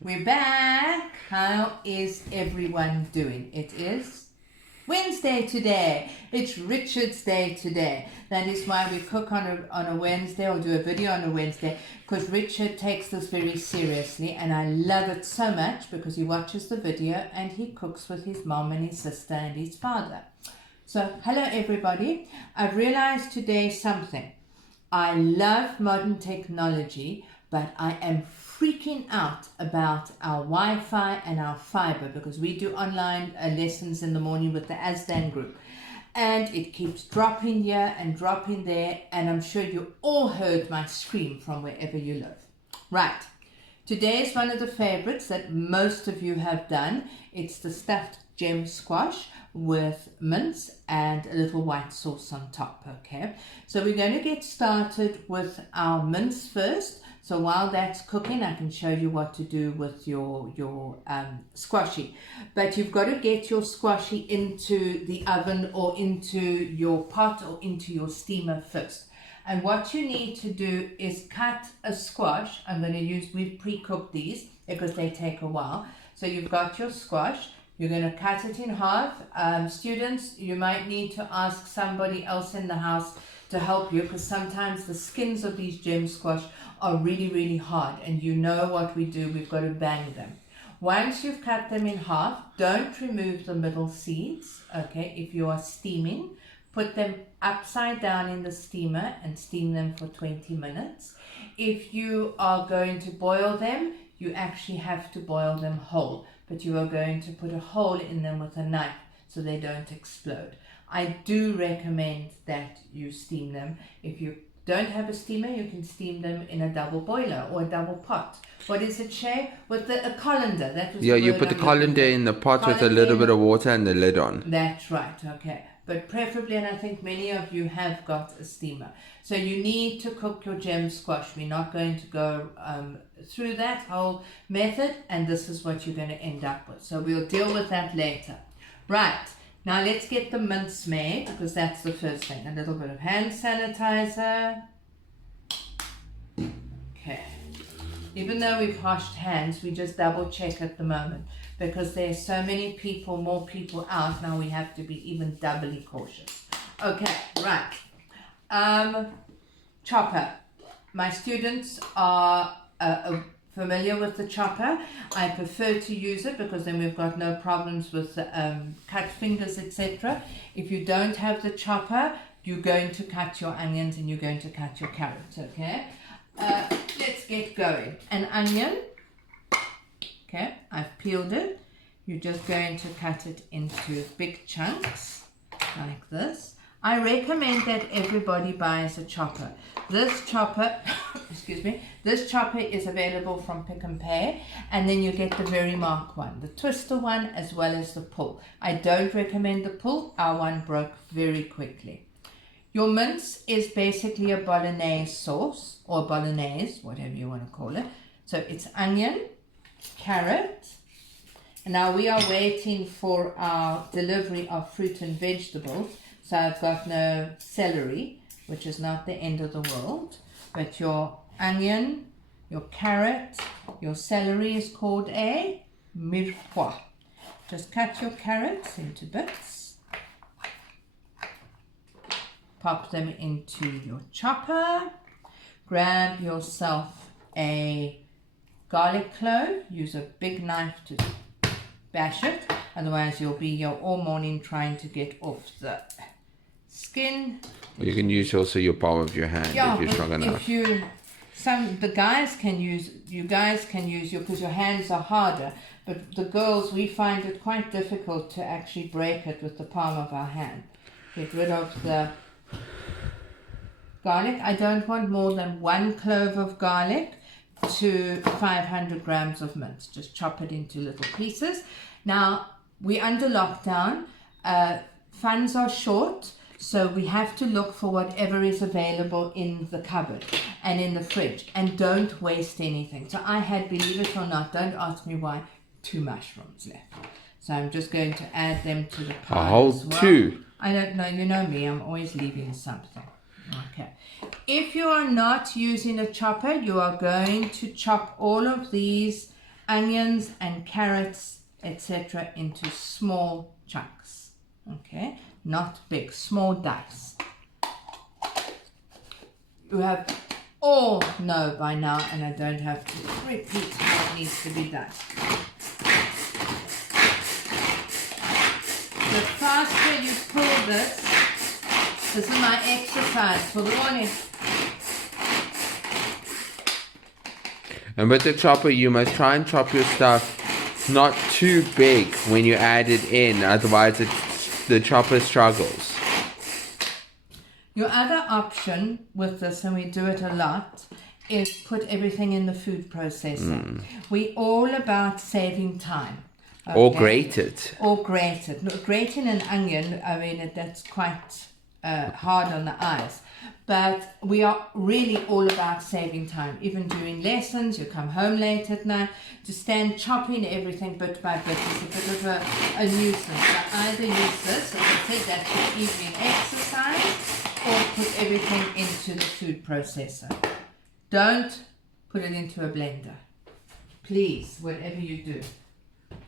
We're back. How is everyone doing? It is Wednesday today. It's Richard's day today. That is why we cook on a Wednesday, or do a video on a Wednesday, because Richard takes this very seriously, and I love it so much because he watches the video and he cooks with his mom and his sister and his father. So hello everybody. I've realized today something. I love modern technology, but I am freaking out about our Wi-Fi and our fiber, because we do online lessons in the morning with the Asdan group, and it keeps dropping here and dropping there, and I'm sure you all heard my scream from wherever you live. Right, today is one of the favorites that most of you have done. It's the stuffed gem squash with mince and a little white sauce on top. Okay, so we're going to get started with our mince first. So while that's cooking, I can show you what to do with your squashy. But you've got to get your squashy into the oven or into your pot or into your steamer first. And what you need to do is cut a squash. I'm going to use, we've pre-cooked these because they take a while. So you've got your squash. You're going to cut it in half. Students, you might need to ask somebody else in the house to help you, because sometimes the skins of these gem squash are really, really hard, and you know what we do, we've got to bang them. Once you've cut them in half, don't remove the middle seeds. Okay, if you are steaming, put them upside down in the steamer and steam them for 20 minutes. If you are going to boil them, you actually have to boil them whole, but you are going to put a hole in them with a knife so they don't explode. I do recommend that you steam them. If you don't have a steamer, you can steam them in a double boiler or a double pot. What is it, Shay? With a colander. That was yeah, you put the colander in the pot with a little bit of water and the lid on. That's right, okay. But preferably, and I think many of you have got a steamer. So you need to cook your gem squash. We're not going to go through that whole method, and this is what you're going to end up with. So we'll deal with that later. Right. Now let's get the mince made, because that's the first thing. A little bit of hand sanitizer. Okay. Even though we've washed hands, we just double check at the moment, because there's so many people, more people out now, we have to be even doubly cautious. Okay, right. Chopper. My students are familiar with the chopper. I prefer to use it because then we've got no problems with cut fingers, etc. If you don't have the chopper, you're going to cut your onions and you're going to cut your carrots. Okay, let's get going. An onion, okay, I've peeled it. You're just going to cut it into big chunks like this. I recommend that everybody buys a chopper. This chopper, excuse me, this chopper is available from Pick n Pay, and then you get the Verimark one, the twister one, as well as the pull. I don't recommend the pull. Our one broke very quickly. Your mince is basically a bolognese sauce, or bolognese, whatever you want to call it. So it's onion, carrot, and now we are waiting for our delivery of fruit and vegetables. So I've got no celery, which is not the end of the world, but your onion, your carrot, your celery is called a mirepoix. Just cut your carrots into bits, pop them into your chopper, grab yourself a garlic clove, use a big knife to bash it, otherwise you'll be here all morning trying to get off the skin. You can use also your palm of your hand, yeah, if you're strong enough. The guys can use, you guys can use your, because your hands are harder, but the girls, we find it quite difficult to actually break it with the palm of our hand. Get rid of the garlic. I don't want more than 1 clove of garlic to 500 grams of mince. Just chop it into little pieces. Now, we're under lockdown. Funds are short. So we have to look for whatever is available in the cupboard and in the fridge, and don't waste anything. So I had, believe it or not, don't ask me why, 2 mushrooms left. So I'm just going to add them to the pie. A whole as well. 2? I don't know, you know me, I'm always leaving something. Okay. If you are not using a chopper, you are going to chop all of these onions and carrots, etc., into small chunks. Okay, not big, small dice. You have all know by now, and I don't have to repeat how it needs to be done. The faster you pull this is my exercise for the morning. And with the chopper, you must try and chop your stuff not too big when you add it in, otherwise the chopper struggles. Your other option with this, and we do it a lot, is put everything in the food processor. We're all about saving time. Okay? Or grate it. Or grate it. No, grating an onion, I mean, that's quite hard on the eyes. But we are really all about saving time. Even during lessons, you come home late at night, to stand chopping everything bit by bit is a bit of a nuisance. So either use this, as I said, that's your evening exercise, or put everything into the food processor. Don't put it into a blender. Please, whatever you do.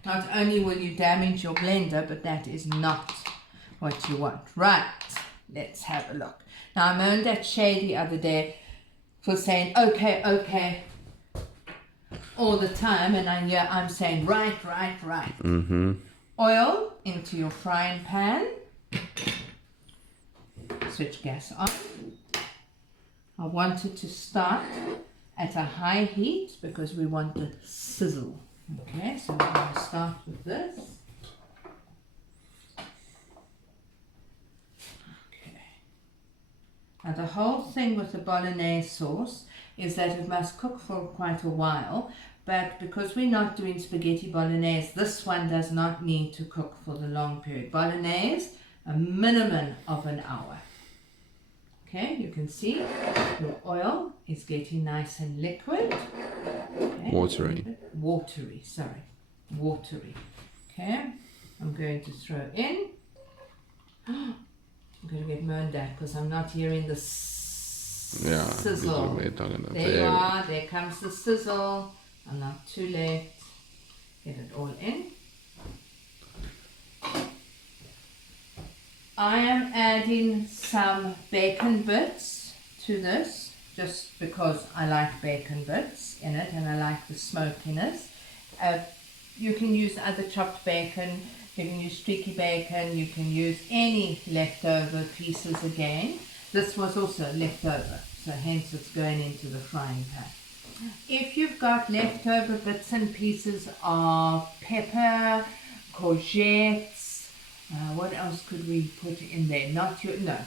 Not only will you damage your blender, but that is not what you want. Right, let's have a look. Now, I moaned at Shay the other day for saying, okay, all the time, and I'm saying, right. Mm-hmm. Oil into your frying pan. Switch gas on. I want it to start at a high heat because we want the sizzle. Okay, so we're going to start with this. Now the whole thing with the bolognese sauce is that it must cook for quite a while, but because we're not doing spaghetti bolognese, this one does not need to cook for the long period. Bolognese, a minimum of an hour. Okay, you can see your oil is getting nice and liquid. Okay, watery. Okay, I'm going to throw in. I'm going to get moaned at because I'm not hearing the sizzle. There you are. There comes the sizzle. I'm not too late. Get it all in. I am adding some bacon bits to this just because I like bacon bits in it and I like the smokiness. You can use other chopped bacon. You can use streaky bacon, you can use any leftover pieces again. This was also leftover, so hence it's going into the frying pan. If you've got leftover bits and pieces of pepper, courgettes, what else could we put in there?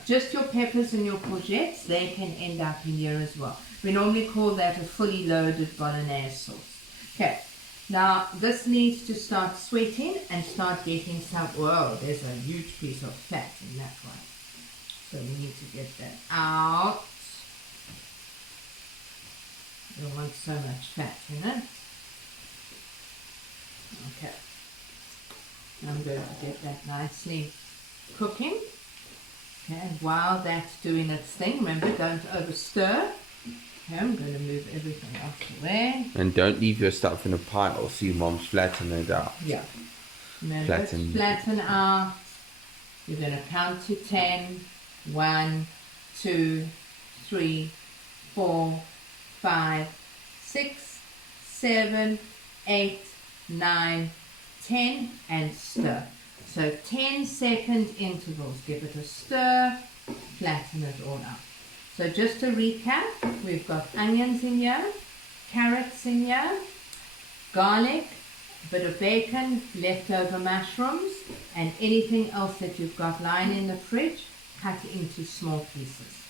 Just your peppers and your courgettes, they can end up in here as well. We normally call that a fully loaded bolognese sauce. Okay. Now, this needs to start sweating and start getting some, whoa, there's a huge piece of fat in that one. So we need to get that out. You don't want so much fat in it. Okay. I'm going to get that nicely cooking. Okay, and while that's doing its thing, remember, don't over stir. Okay, I'm going to move everything out the way. And don't leave your stuff in a pile. See, Mom's flatten it out. Yeah. Remember, flatten out. You're going to count to 10. 1, 2, 3, 4, 5, 6, 7, 8, 9, 10, and stir. So 10-second intervals. Give it a stir. Flatten it all out. So just to recap, we've got onions in here, carrots in here, garlic, a bit of bacon, leftover mushrooms, and anything else that you've got lying in the fridge, cut into small pieces.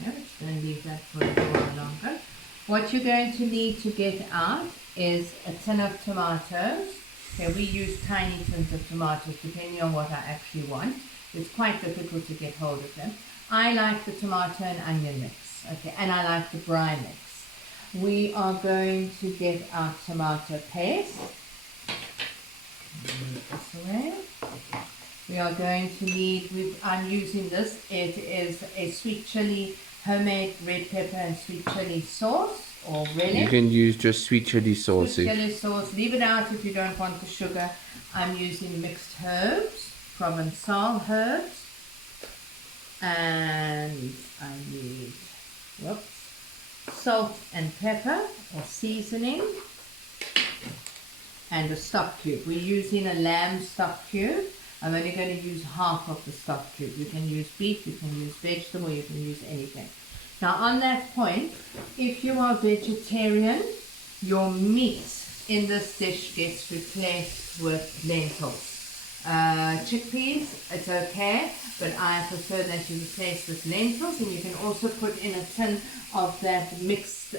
Okay, let's go and leave that for a little while longer. What you're going to need to get out is a tin of tomatoes. Okay, we use tiny tins of tomatoes depending on what I actually want. It's quite difficult to get hold of them. I like the tomato and onion mix, okay, and I like the brine mix. We are going to get our tomato paste. Move this away. We are going to need, I'm using this, it is a sweet chili, homemade red pepper and sweet chili sauce. or You relish. can use just sweet chili sauce. Sweet chili sauce. Leave it out if you don't want the sugar. I'm using mixed herbs, Provençal herbs, and I need salt and pepper or seasoning, and a stock cube. We're using a lamb stock cube. I'm only going to use half of the stock cube. You can use beef, you can use vegetable, you can use anything. Now on that point, if you are vegetarian, your meat in this dish gets replaced with lentils. Chickpeas, it's okay, but I prefer that you replace with lentils, and you can also put in a tin of that mixed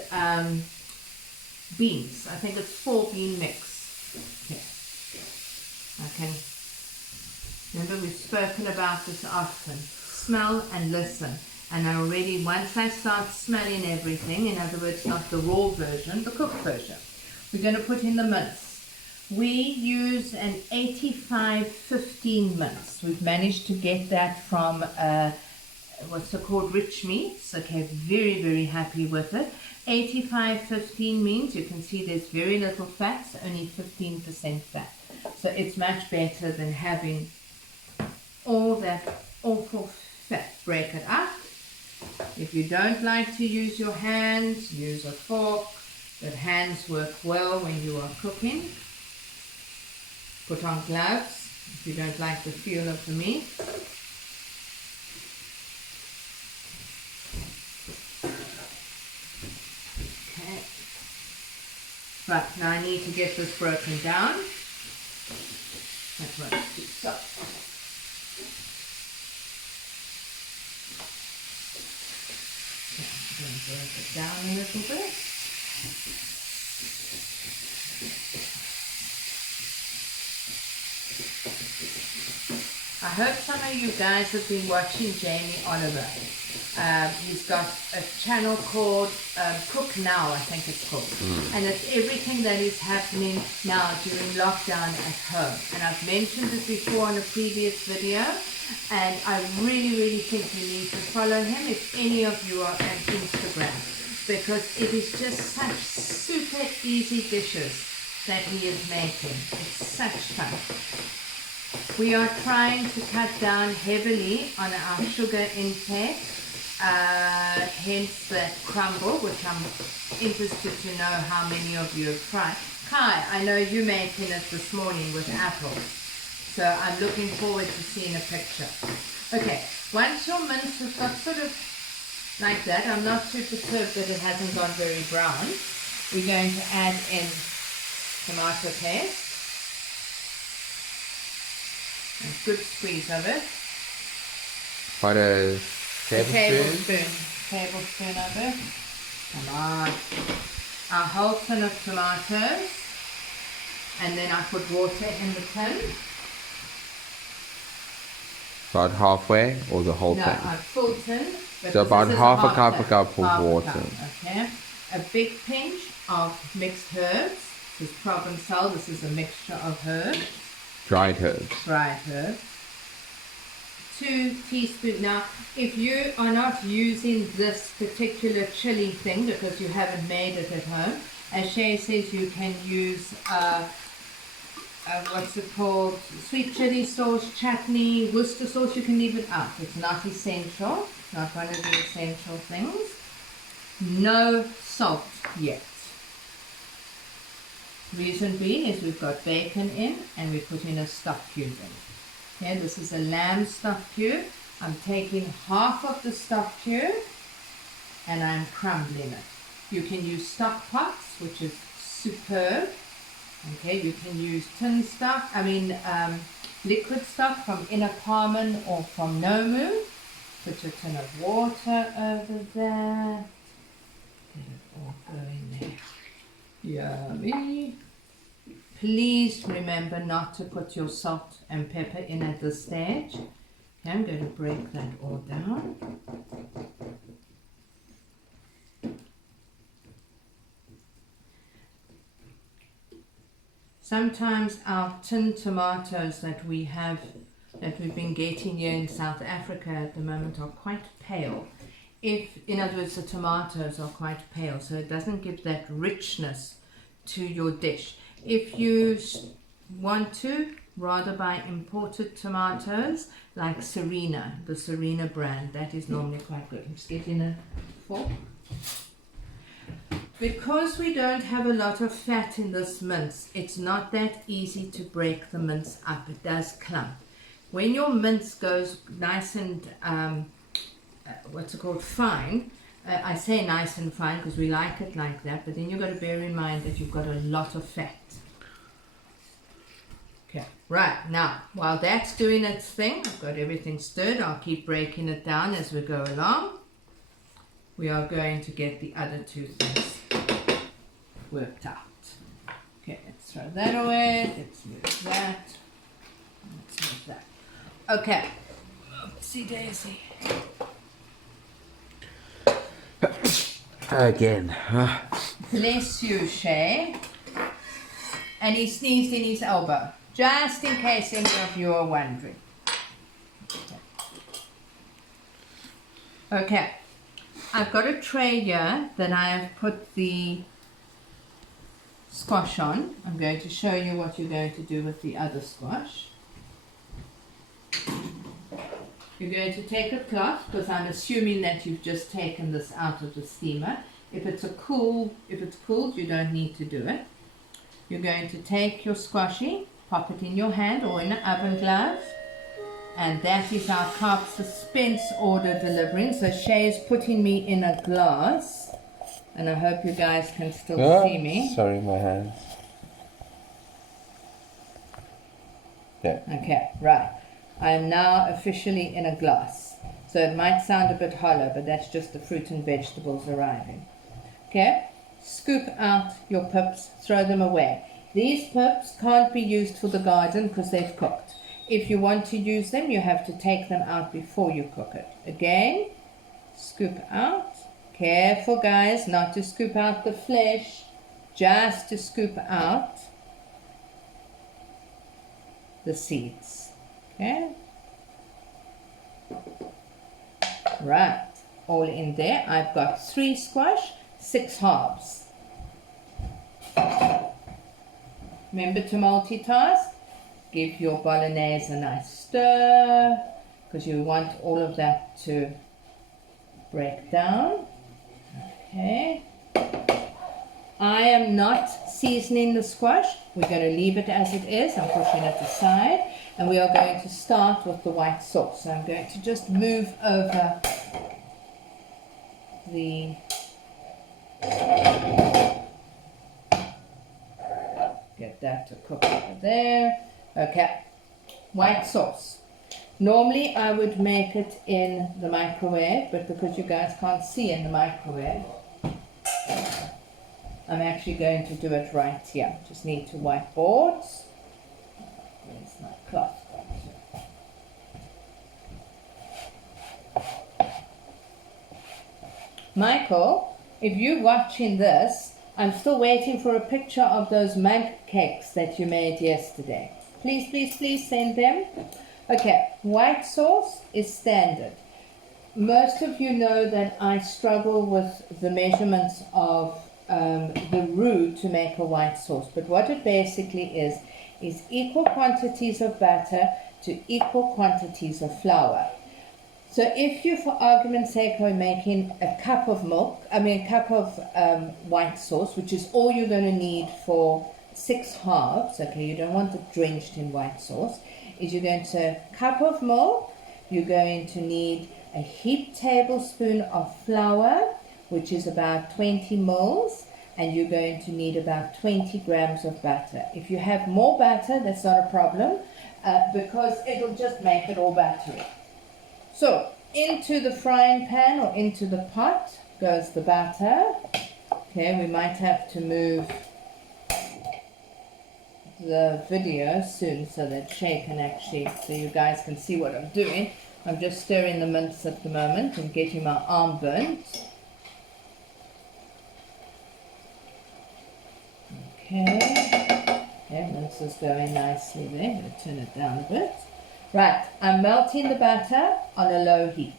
beans. I think it's 4-bean mix. Okay. I can remember we've spoken about this often. Smell and listen. And I already, once I start smelling everything, in other words, not the raw version, the cooked version, we're going to put in the mince. We use an 85-15 mince. We've managed to get that from what's it called, Rich Meats. Okay, very, very happy with it. 85-15 means you can see there's very little fats, only 15% fat. So it's much better than having all that awful fat. Break it up. If you don't like to use your hands, use a fork, but hands work well when you are cooking. Put on gloves if you don't like the feel of the meat. Okay. Right, now I need to get this broken down. That won't be soft. I'm going to break it down a little bit. I hope some of you guys have been watching Jamie Oliver. He's got a channel called Cook Now, I think it's called. And it's everything that is happening now during lockdown at home. And I've mentioned it before in a previous video. And I really, really think you need to follow him if any of you are on Instagram. Because it is just such super easy dishes that he is making. It's such fun. We are trying to cut down heavily on our sugar intake, hence that crumble, which I'm interested to know how many of you have tried. Kai, I know you're making it this morning with apples, so I'm looking forward to seeing a picture. Okay, once your mince has got sort of like that, I'm not too perturbed that it hasn't gone very brown, we're going to add in tomato paste. A good squeeze of it. What a tablespoon? Tablespoon of it. Come on. A whole tin of tomatoes. And then I put water in the tin. About halfway or the whole No, thing? a full tin. So about half a cup of water. Okay. A big pinch of mixed herbs. This is Provençal. This is a mixture of herbs. Dried herbs. Dried herbs. 2 teaspoons. Now, if you are not using this particular chili thing because you haven't made it at home, as Shay says, you can use what's it called? Sweet chili sauce, chutney, Worcester sauce. You can leave it out. It's not essential. Not one of the essential things. No salt yet. Reason being is we've got bacon in and we put in a stock cube in. Okay, this is a lamb stock cube. I'm taking half of the stock cube and I'm crumbling it. You can use stock pots, which is superb. Okay, you can use tin stock, liquid stock from Inner Carmen or from Nomu. Put a tin of water over there. Let it all go in there. Yummy. Please remember not to put your salt and pepper in at this stage. Okay, I'm going to break that all down. Sometimes our tin tomatoes that we've been getting here in South Africa at the moment are quite pale. if, in other words, the tomatoes are quite pale, so it doesn't give that richness to your dish. If you want to, rather buy imported tomatoes like Serena, the Serena brand. That is normally quite good. I'm just getting a fork. Because we don't have a lot of fat in this mince, it's not that easy to break the mince up. It does clump. When your mince goes nice and what's it called, fine, I say nice and fine because we like it like that, but then you've got to bear in mind that you've got a lot of fat. Okay, right, now while that's doing its thing, I've got everything stirred. I'll keep breaking it down as we go along. We are going to get the other two things worked out. Okay, let's throw that away. Let's move that. Let's move that. Okay. Oopsie daisy. Again. Bless you, Shay. And he sneezed in his elbow, just in case any of you are wondering. Okay. I've got a tray here that I have put the squash on. I'm going to show you what you're going to do with the other squash. You're going to take a cloth, because I'm assuming that you've just taken this out of the steamer. If it's cooled, you don't need to do it. You're going to take your squashy, pop it in your hand or in an oven glove. And that is our carb suspense order delivering. So Shay is putting me in a glass. And I hope you guys can still see me. Sorry, my hands. Yeah. Okay, right. I am now officially in a glass. So it might sound a bit hollow, but that's just the fruit and vegetables arriving. Okay, scoop out your pips, throw them away. These pips can't be used for the garden because they've cooked. If you want to use them, you have to take them out before you cook it. Again, scoop out. Careful, guys, not to scoop out the flesh, just to scoop out the seeds. Okay. Right, all in there. I've got 3 squash, 6 herbs. Remember to multitask. Give your bolognese a nice stir, because you want all of that to break down. Okay. I am not seasoning the squash. We're going to leave it as it is. I'm pushing it aside. And we are going to start with the white sauce. So I'm going to just move over the... Get that to cook over there. Okay. White sauce. Normally I would make it in the microwave, but because you guys can't see in the microwave, I'm actually going to do it right here. Just need to wipe boards. Where's my cloth? Michael, if you're watching this, I'm still waiting for a picture of those mug cakes that you made yesterday. Please, please, please send them. Okay, white sauce is standard. Most of you know that I struggle with the measurements of the roux to make a white sauce. But what it basically is equal quantities of butter to equal quantities of flour. So if you, for argument's sake, are making a cup of white sauce, which is all you're going to need for 6 halves, okay, you don't want it drenched in white sauce, is you're going to, cup of milk, you're going to need a heaped tablespoon of flour, which is about 20 mils, and you're going to need about 20 grams of butter. If you have more butter, that's not a problem, because it'll just make it all buttery. So, into the frying pan or into the pot goes the butter. Okay, we might have to move the video soon so that Shay can actually, so you guys can see what I'm doing. I'm just stirring the mince at the moment and getting my arm burnt. Okay, mince is going nicely there. I'm going to turn it down a bit. Right, I'm melting the butter on a low heat.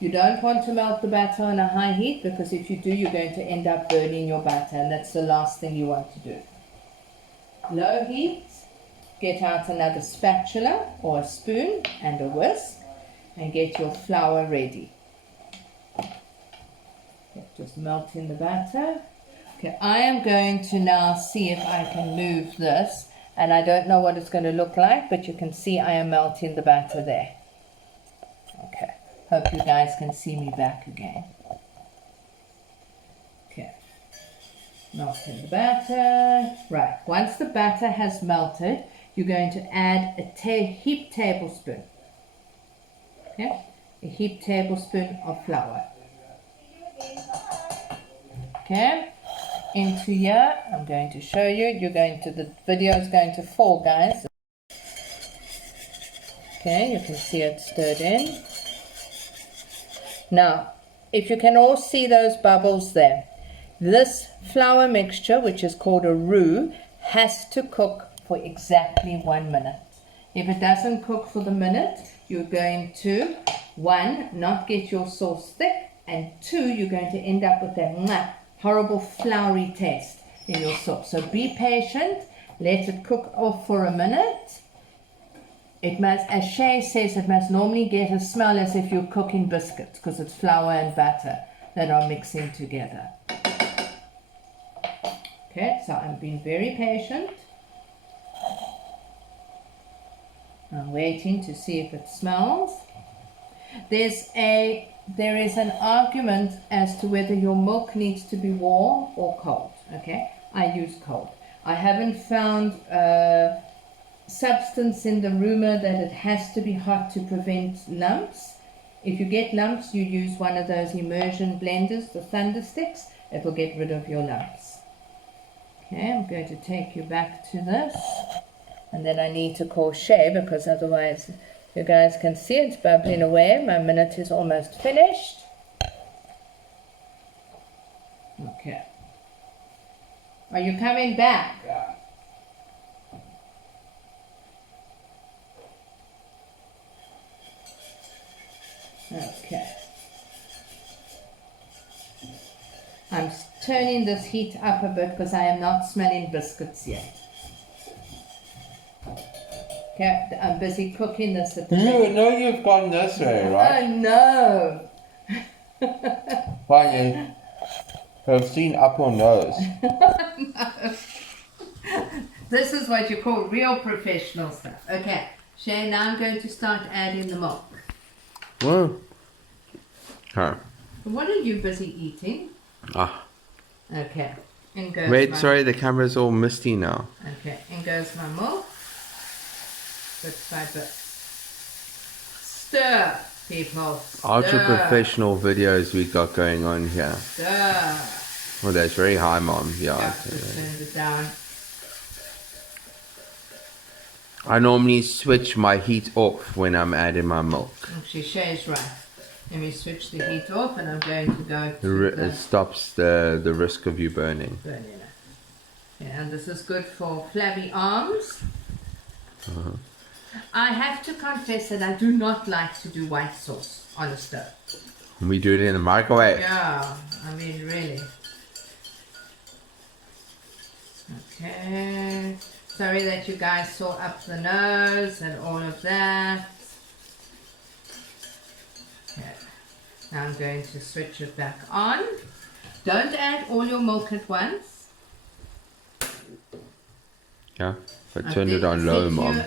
You don't want to melt the batter on a high heat, because if you do, you're going to end up burning your batter, and that's the last thing you want to do. Low heat, get out another spatula or a spoon and a whisk, and get your flour ready. Okay, just melt in the batter. Okay, I am going to now see if I can move this, and I don't know what it's going to look like, but you can see I am melting the batter there. Okay, hope you guys can see me back again. Okay, melting the batter. Right, once the batter has melted, you're going to add a heaped tablespoon. Okay, a heaped tablespoon of flour. Okay, into here, I'm going to show you. The video is going to fall, guys. Okay, you can see it stirred in. Now, if you can all see those bubbles there, this flour mixture, which is called a roux, has to cook for exactly 1 minute. If it doesn't cook for the minute, you're going to, 1, not get your sauce thick, and 2, you're going to end up with that horrible floury taste in your soup. So be patient, let it cook off for a minute. It must, as Shay says, it must normally get a smell as if you're cooking biscuits, because it's flour and butter that are mixing together. Okay, so I'm being very patient. I'm waiting to see if it smells. There is an argument as to whether your milk needs to be warm or cold. Okay, I use cold. I haven't found substance in the rumor that it has to be hot to prevent lumps. If you get lumps, you use one of those immersion blenders, the Thunder Sticks. It will get rid of your lumps. Okay, I'm going to take you back to this, and then I need to call Shay, because otherwise you guys can see it's bubbling away. My minute is almost finished. Okay. Are you coming back? Yeah. Okay. I'm turning this heat up a bit because I am not smelling biscuits yet. Okay, I'm busy cooking this at the You know you've gone this way, right? Oh no! Fine, I've seen up your nose. No. This is what you call real professional stuff. Okay, Shane, now I'm going to start adding the milk. Whoa. Huh. What are you busy eating? Ah. Okay, in goes Wait, my, sorry, the camera's all misty now. Okay, in goes my milk. Bit by bit. Stir, people. Stir. Ultra professional videos we got going on here. Stir. Well, that's very high, Mom. Yeah. Yeah, just turn it down. I normally switch my heat off when I'm adding my milk. Actually, Shay's right. Let me switch the heat off, and I'm going to go to It stops the risk of you burning. burning it. Yeah, and this is good for flabby arms. Uh-huh. I have to confess that I do not like to do white sauce on a stove. We do it in the microwave. Yeah, I mean really. Okay. Sorry that you guys saw up the nose and all of that. Okay. Now I'm going to switch it back on. Don't add all your milk at once. Yeah, I turned it on low, Mom.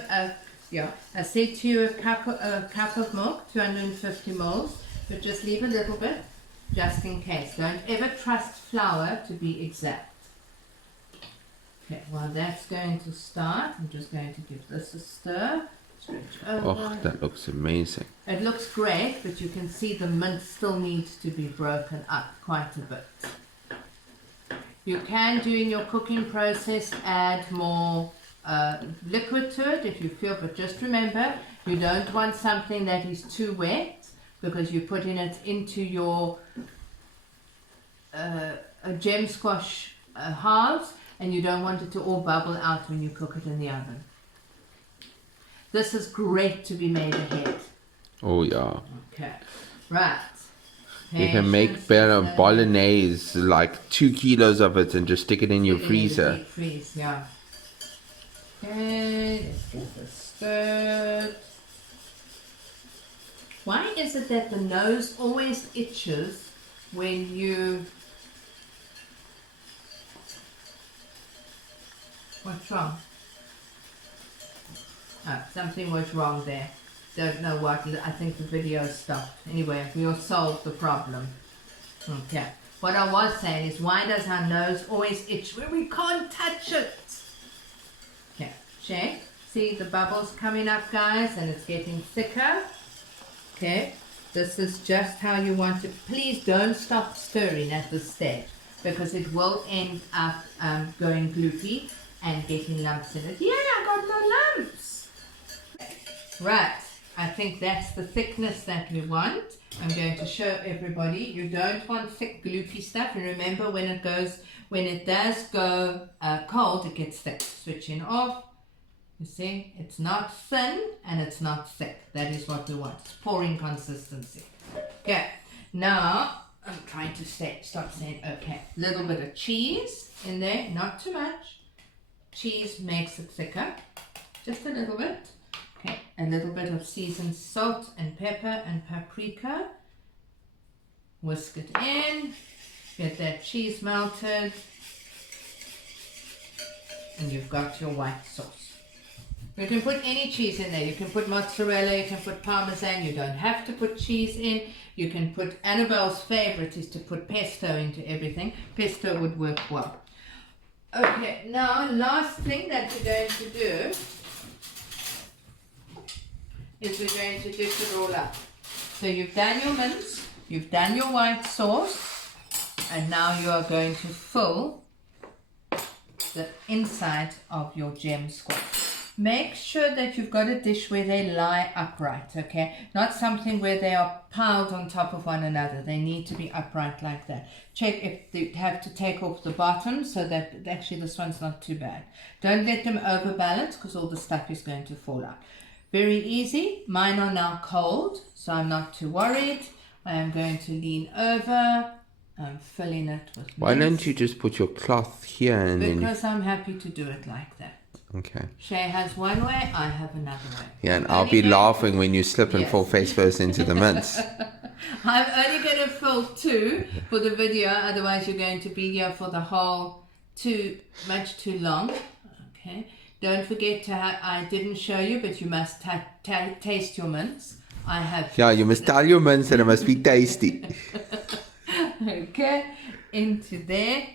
I said to you a cup of milk, 250 mils, but just leave a little bit, just in case. Don't ever trust flour to be exact. Okay, while that's going to start, I'm just going to give this a stir. Stretch over. Oh, that looks amazing. It looks great, but you can see the mince still needs to be broken up quite a bit. You can, during your cooking process, add more liquid to it if you feel, but just remember, you don't want something that is too wet, because you're putting it into your gem squash halves, and you don't want it to all bubble out when you cook it in the oven. This is great to be made ahead. Oh, yeah. Okay, right. You can make better bolognese, like 2 kilos of it, and just stick it in your freezer. Deep freeze, yeah. Okay, let's get this stirred. Why is it that the nose always itches when you... What's wrong? Oh, something was wrong there. Don't know what. I think the video stopped. Anyway, we'll solve the problem. Okay. What I was saying is, why does our nose always itch when we can't touch it? Okay. Check. See the bubbles coming up, guys, and it's getting thicker. Okay. This is just how you want it. Please don't stop stirring at this stage, because it will end up going gloopy and getting lumps in it. Yeah, I got no lumps. Right. I think that's the thickness that we want. I'm going to show everybody. You don't want thick gloopy stuff, and remember, when it does go cold, it gets thick. Switching off. You see, it's not thin and it's not thick. That is what we want. It's pouring consistency. Okay, now I'm trying to stop saying okay. Little bit of cheese in there, not too much. Cheese makes it thicker. Just a little bit. Okay, a little bit of seasoned salt and pepper and paprika. Whisk it in. Get that cheese melted. And you've got your white sauce. You can put any cheese in there. You can put mozzarella, you can put parmesan. You don't have to put cheese in. You can put, Annabelle's favorite is to put pesto into everything. Pesto would work well. Okay, now last thing that we're going to do is we're going to dip it all up. So you've done your mince, you've done your white sauce, and now you are going to fill the inside of your gem squash. Make sure that you've got a dish where they lie upright, okay? Not something where they are piled on top of one another. They need to be upright like that. Check if you have to take off the bottom, so that actually this one's not too bad. Don't let them overbalance, because all the stuff is going to fall out. Very easy. Mine are now cold, so I'm not too worried. I am going to lean over. I'm filling it with mince. Why don't you just put your cloth here and because I'm happy to do it like that. Okay. Shay has one way, I have another way. Yeah, and I'll be laughing when you slip and fall face first into the mince. I'm only going to fill 2 for the video, otherwise you're going to be here for the whole much too long. Okay. Don't forget to I didn't show you, but you must taste your mince. I have. Yeah, you must tell your mince and it must be tasty. Okay, into there.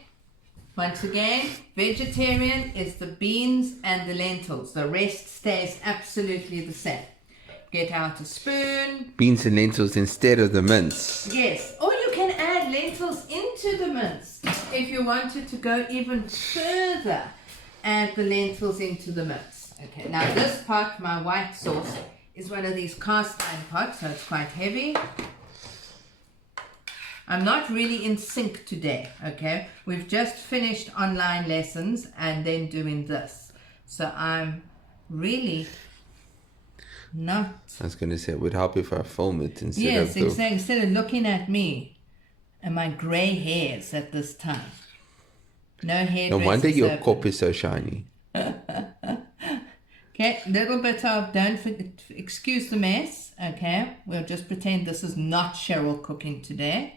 Once again, vegetarian is the beans and the lentils. The rest stays absolutely the same. Get out a spoon. Beans and lentils instead of the mince. Yes, or you can add lentils into the mince if you wanted to go even further. Add the lentils into the mince. Okay, now this pot, my white sauce, is one of these cast iron pots, so it's quite heavy. I'm not really in sync today, okay? We've just finished online lessons and then doing this. So I'm really not... I was going to say, it would help if I film it instead of... Yes, exactly. Instead of looking at me and my grey hairs at this time. No hair. No wonder your cup is so shiny. Okay, little bit of, excuse the mess, okay? We'll just pretend this is not Cheryl cooking today.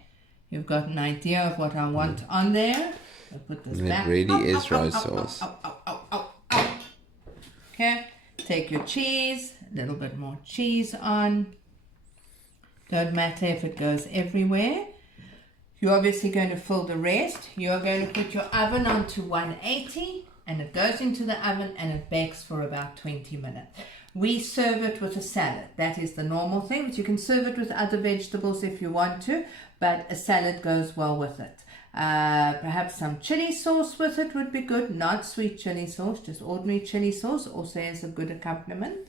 You've got an idea of what I want on there. I'll put this back. It really is rose sauce. Okay, take your cheese, a little bit more cheese on. Don't matter if it goes everywhere. You're obviously going to fill the rest. You're going to put your oven on to 180 and it goes into the oven and it bakes for about 20 minutes. We serve it with a salad. That is the normal thing, but you can serve it with other vegetables if you want to, but a salad goes well with it. Perhaps some chili sauce with it would be good. Not sweet chili sauce, just ordinary chili sauce also is a good accompaniment.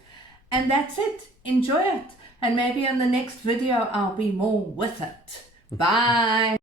And that's it. Enjoy it. And maybe on the next video I'll be more with it. Bye.